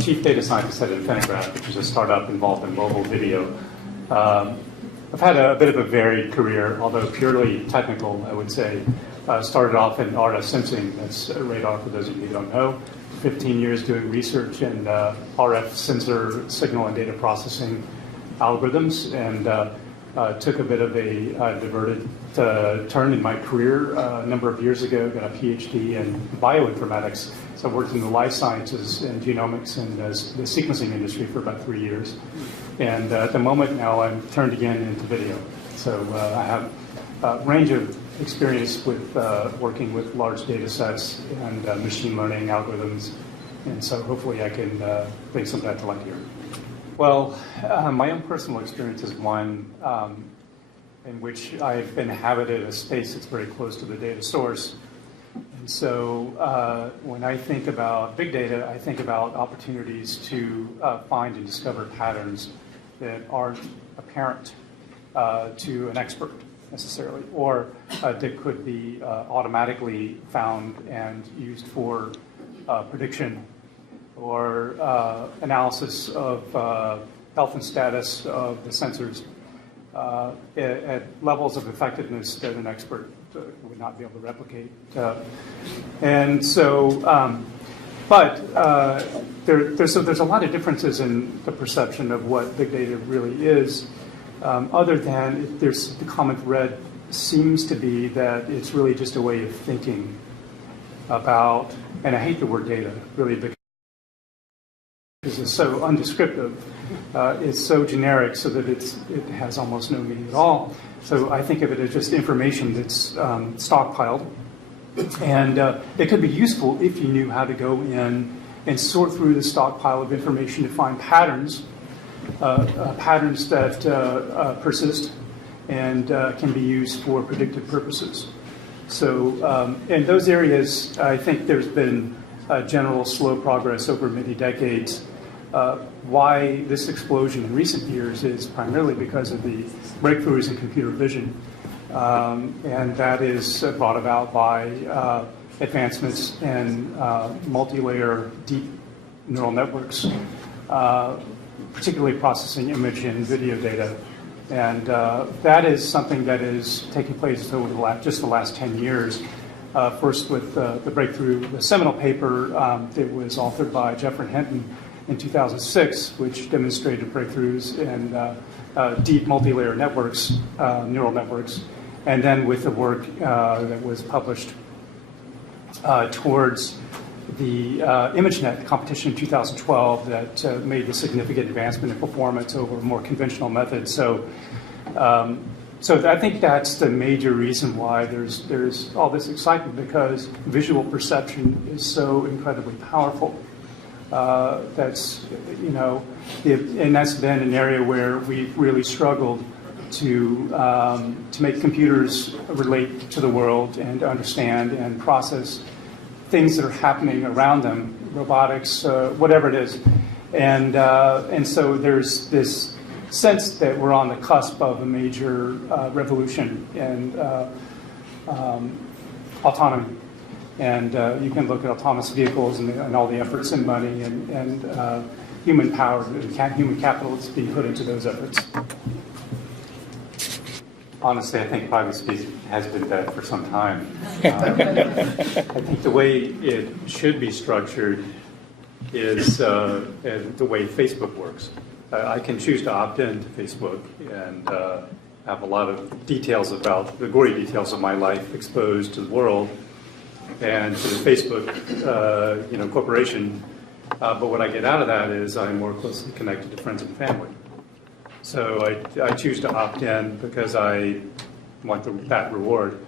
Chief Data Scientist at InfiniGraph, which is a startup involved in mobile video. I've had a bit of a varied career, although purely technical, I would say. Started off in RF sensing, that's radar for those of you who don't know. 15 years doing research in RF sensor signal and data processing algorithms, and took a bit of a diverted turn in my career a number of years ago. Got a PhD in bioinformatics, so I worked in the life sciences and genomics and the sequencing industry for about 3 years. And at the moment now, I'm turned again into video. So I have a range of experience with working with large data sets and machine learning algorithms, and so hopefully I can bring some of that to light here. Well, my own personal experience is one in which I've inhabited a space that's very close to the data source. And so when I think about big data, I think about opportunities to find and discover patterns that aren't apparent to an expert necessarily, or that could be automatically found and used for prediction or analysis of health and status of the sensors at levels of effectiveness that an expert would not be able to replicate. And so, there's a lot of differences in the perception of what big data really is, other than there's the common thread seems to be that it's really just a way of thinking about, and I hate the word data, really, because it's so undescriptive, it's so generic so that it has almost no meaning at all. So I think of it as just information that's stockpiled, and it could be useful if you knew how to go in and sort through the stockpile of information to find patterns, patterns that persist and can be used for predictive purposes. So in those areas, I think there's been general slow progress over many decades. Why this explosion in recent years is primarily because of the breakthroughs in computer vision, and that is brought about by advancements in multi-layer deep neural networks, particularly processing image and video data. And that is something that is taking place over the last 10 years. First with the breakthrough, the seminal paper that was authored by Jeffrey Hinton in 2006, which demonstrated breakthroughs in deep multi-layer networks, neural networks, and then with the work that was published towards the ImageNet competition in 2012 that made the significant advancement in performance over more conventional methods. So I think that's the major reason why there's all this excitement, because visual perception is so incredibly powerful. That's and that's been an area where we've really struggled to make computers relate to the world and understand and process things that are happening around them, robotics, whatever it is, and so there's this sense that we're on the cusp of a major revolution in autonomy. And you can look at autonomous vehicles and all the efforts and money and human power, human capital that's being put into those efforts. Honestly, I think private speech has been dead for some time. I think the way it should be structured is the way Facebook works. I can choose to opt in to Facebook and have a lot of details about the gory details of my life exposed to the world and to the Facebook corporation. But what I get out of that is I'm more closely connected to friends and family. So I choose to opt in because I want that reward.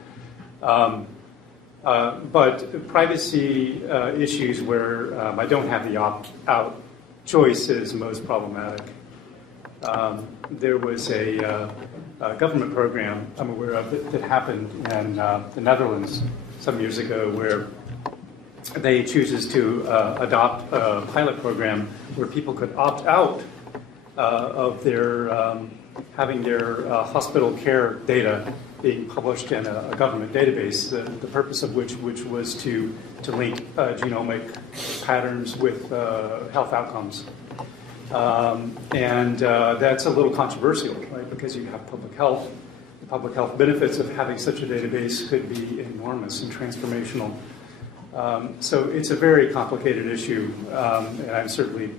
But privacy issues where I don't have the opt-out choice is most problematic. There was a government program I'm aware of that happened in the Netherlands some years ago, where they chooses to adopt a pilot program where people could opt out of their having their hospital care data being published in a government database, the purpose of which was to link genomic patterns with health outcomes. That's a little controversial, right? Because you have public health. The public health benefits of having such a database could be enormous and transformational. So it's a very complicated issue, and I'm certainly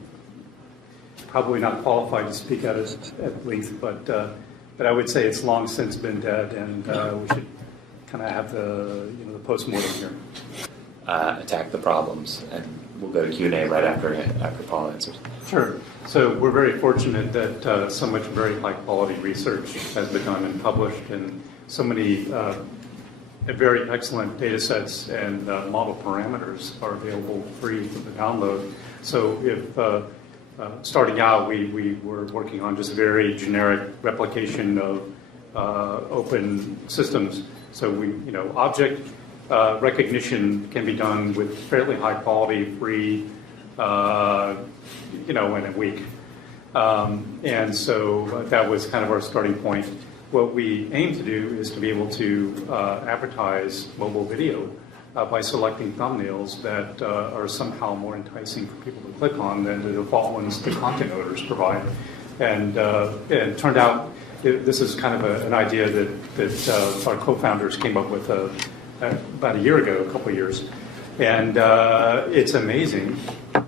probably not qualified to speak at length, but I would say it's long since been dead, and we should kind of have the post-mortem here. Attack the problems, and we'll go to Q&A right after Paul answers. Sure. So we're very fortunate that so much very high-quality research has been done and published, and so many very excellent data sets and model parameters are available free for the download. So if starting out, we were working on just very generic replication of open systems. So object recognition can be done with fairly high quality, free, in a week. And so that was kind of our starting point. What we aim to do is to be able to advertise mobile video by selecting thumbnails that are somehow more enticing for people to click on than the default ones the content owners provide. And it turned out this is kind of an idea that our co-founders came up with about a year ago, a couple of years. And it's amazing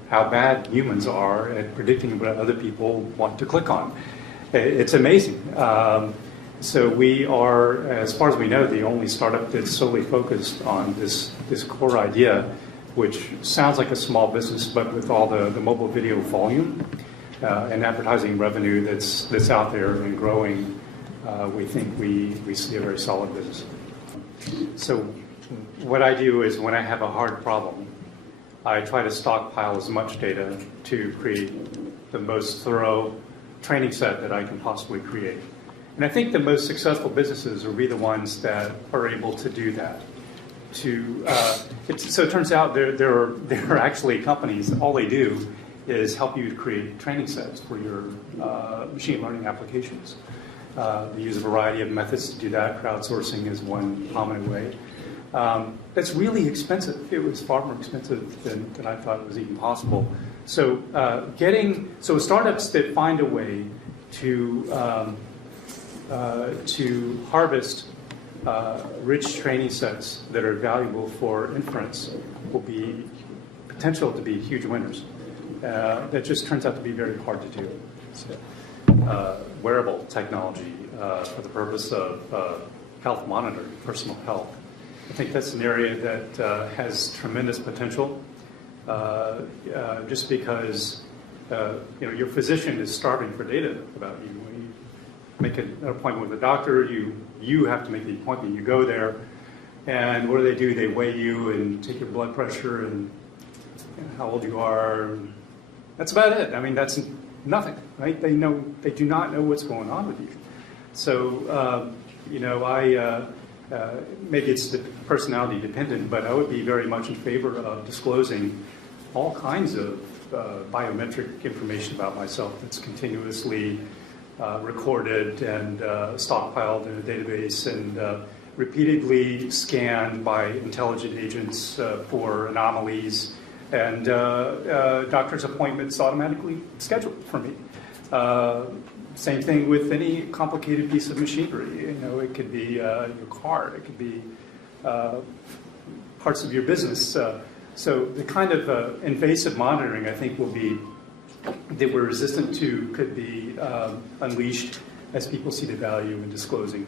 how bad humans are at predicting what other people want to click on. It's amazing. So we are, as far as we know, the only startup that's solely focused on this core idea, which sounds like a small business, but with all the mobile video volume and advertising revenue that's out there and growing, we think we see a very solid business. So what I do is when I have a hard problem, I try to stockpile as much data to create the most thorough training set that I can possibly create. And I think the most successful businesses will be the ones that are able to do that. So it turns out there are actually companies, all they do is help you to create training sets for your machine learning applications. They use a variety of methods to do that. Crowdsourcing is one prominent way. That's really expensive. It was far more expensive than I thought it was even possible. So startups that find a way to harvest rich training sets that are valuable for inference will be potential to be huge winners. That just turns out to be very hard to do. So, wearable technology for the purpose of health monitoring, personal health. I think that's an area that has tremendous potential just because your physician is starving for data about you. When you make an appointment with a doctor, you have to make the appointment. You go there, and what do? They weigh you and take your blood pressure and how old you are. That's about it. I mean, that's nothing, right? They do not know what's going on with you. So, maybe it's personality dependent, but I would be very much in favor of disclosing all kinds of biometric information about myself that's continuously recorded and stockpiled in a database and repeatedly scanned by intelligent agents for anomalies, and doctor's appointments automatically scheduled for me. Same thing with any complicated piece of machinery. It could be your car, it could be parts of your business. So the kind of invasive monitoring, I think, that we're resistant to could be unleashed as people see the value in disclosing